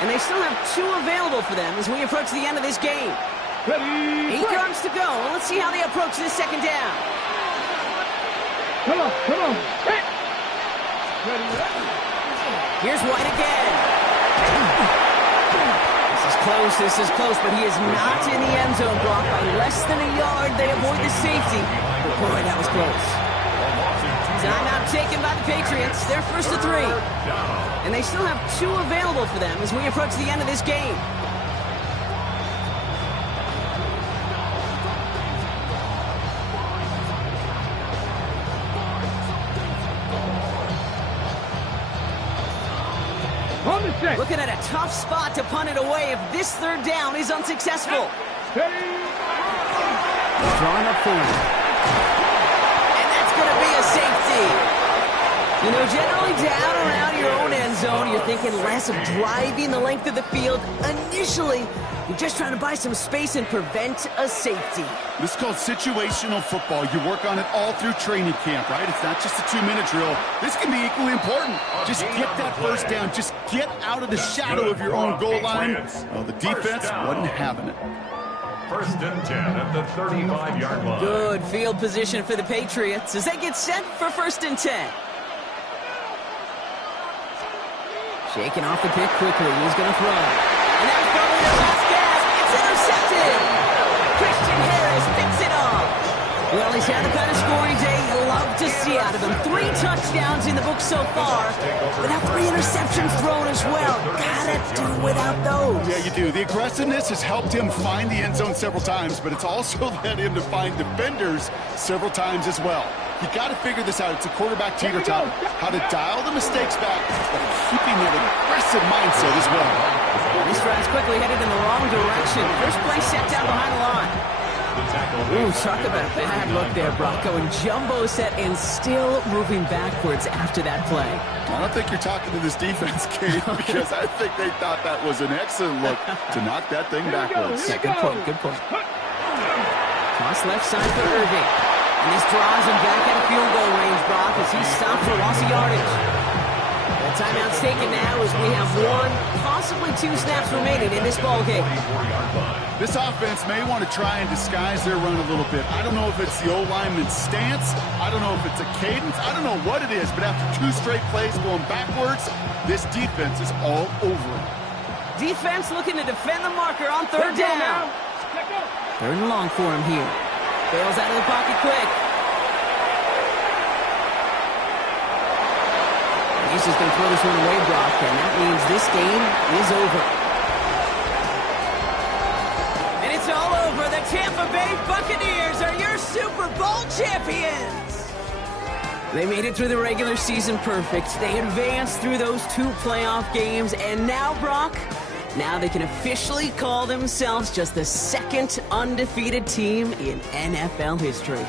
And they still have 2 available for them as we approach the end of this game. 8 yards to go. Let's see how they approach this 2nd down. Come on. Here's White again. This is close, but he is not in the end zone, Brock. By less than a yard, they avoid the safety. But boy, that was close. Timeout taken by the Patriots. They're 1st to 3. And they still have 2 available for them as we approach the end of this game. Looking at a tough spot to punt it away if this 3rd down is unsuccessful. Drawing up 4. And that's going to be a safety. You know, generally down around your own end zone, you're thinking less of driving the length of the field. Initially, you're just trying to buy some space and prevent a safety. This is called situational football. You work on it all through training camp, right? It's not just a 2-minute drill. This can be equally important. Just get that first down. Just get out of the shadow of your own goal line. Well, the defense wasn't having it. 1st and 10 at the 35-yard line. Good field position for the Patriots as they get set for 1st and 10. Shaking off the pick quickly. He's going to throw. And that's probably the last gasp. It's intercepted. Christian Harris picks it off. Well, he's had the kind of scoring day you love to see out of him. 3 touchdowns in the book so far, but now 3 interceptions thrown as well. Gotta do without those. Yeah, you do. The aggressiveness has helped him find the end zone several times, but it's also led him to find defenders several times as well. You got to figure this out. It's a quarterback teeter-totter. How to dial the mistakes back, but keeping that aggressive mindset as well. These drives quickly headed in the wrong direction. First play set down behind the line. Ooh, talk about a bad look there, Brock. Going jumbo set and still moving backwards after that play. I don't think you're talking to this defense, Kate, because I think they thought that was an excellent look to knock that thing backwards. Yeah, good point, good point. Toss left side for Irving. And this draws him back at a field goal range, Brock, as he stopped for loss of yardage. The timeout's taken now as we have 1, possibly 2 snaps remaining in this ball game. This offense may want to try and disguise their run a little bit. I don't know if it's the O-lineman's stance. I don't know if it's a cadence. I don't know what it is, but after 2 straight plays going backwards, this defense is all over it. Defense looking to defend the marker on 3rd down. 3rd and long for him here. Bails out of the pocket quick. He's just going to throw this one away, Brock, and that means this game is over. And it's all over. The Tampa Bay Buccaneers are your Super Bowl champions. They made it through the regular season perfect. They advanced through those 2 playoff games, and now, Brock, now they can officially call themselves just the 2nd undefeated team in NFL history.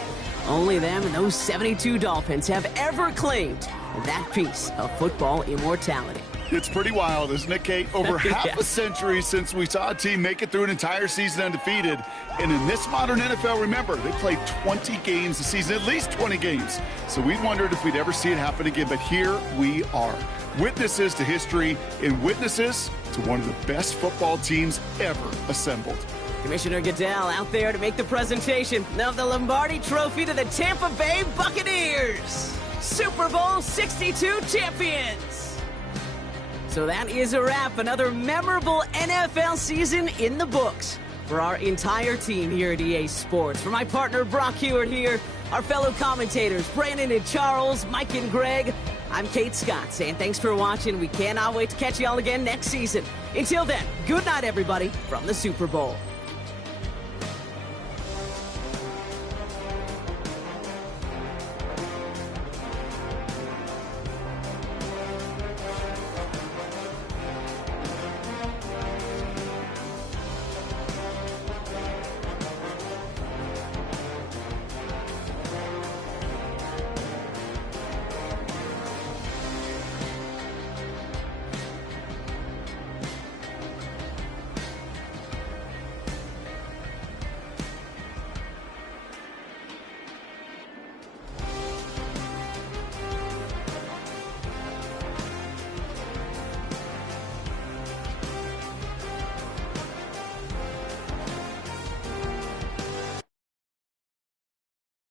Only them and those 72 Dolphins have ever claimed that piece of football immortality. It's pretty wild, isn't it, Kate? Over half a century since we saw a team make it through an entire season undefeated. And in this modern NFL, remember, they played 20 games a season, at least 20 games. So we wondered if we'd ever see it happen again, but here we are. Witnesses to history and witnesses to one of the best football teams ever assembled. Commissioner Goodell out there to make the presentation of the Lombardi Trophy to the Tampa Bay Buccaneers, Super Bowl 62 champions. So that is a wrap. Another memorable NFL season in the books for our entire team here at EA Sports. For my partner Brock Hewitt here, our fellow commentators Brandon and Charles, Mike and Greg, I'm Kate Scott saying thanks for watching. We cannot wait to catch you all again next season. Until then, good night, everybody, from the Super Bowl.